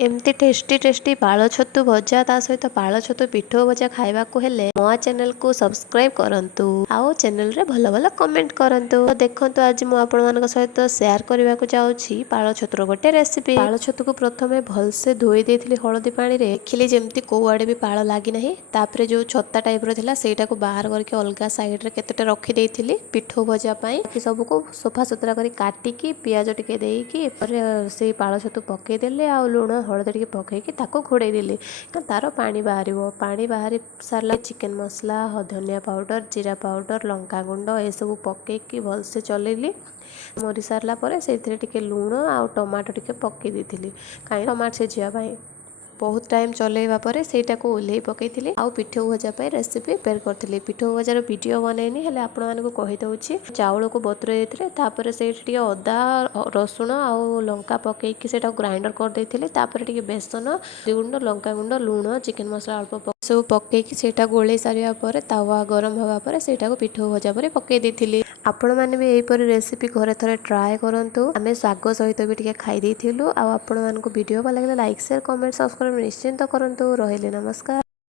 एमती tasty tasty पाଳ ଛତୁ भजा ता सहित पाଳ ଛତୁ पिठो भजा खाइबाकू हेले मो चैनल को सब्सक्राइब करंतु आउ चैनल रे भलो भलो कमेंट करंतु। तो देखंतु आज मु आपण मानक सहित शेयर करबा को जाउछि पाळ छतुर गोटे रेसिपी। पाळ छतु को प्रथमे भलसे धोई देथिली हळदी पानी रे, देखिली जेमती को आडे भी पाळ लागी नाही। तापरे जो छत्ता टाइप रो थिला सेटा को बाहर करके अलगा साइड रे केतेटा रखी देथिली पिठो भजा पई। कि सब को सफा सुतरा करी काटी की प्याज टिके देई की पर से पाळ छतु पके देले आ लूण हलदी टिके पकईकी ताको घोड़े देली तार पानी बाहर पानी बाहरी सारा चिकेन मसला धनिया पाउडर जीरा पाउडर लंका गुंड ए सब पकईकी भलसे चलेली मरी सारा पर से लुण आ टमाटो टिके पकई देती कहीं टमाटो सिझा बहुत टाइम चलेवा पर सेटा को ओल्हे पकई आउ पिठो भजा रेसिपी प्रिपेयर करी। पिठो भजार वीडियो बनैनी हेले आपण मानकु कहि दउछि चाउल को बतुरई देथिले तापर से टिके अदा रसुण आउ लंका पकईकी सेटा ग्राइंडर कर देथिले तापर टिके बेसन गुंड लंका गुंड लुण चिकेन मसला अल्प सब पकईकी सेटा गोले सारिया पर तावा गरम हवा पर सेटा को पिठो भजा पर पकई देथिले। आपण माने भी एही परि रेसिपी घरे थरे ट्राए करंतु। आमे सागो सहित भी टिके खाई देथिलु। आ आपण मानकु वीडियो भल लागले लाइक शेयर कमेंट सब्सक्राइब निश्चिंत करंतु। रहिले नमस्कार।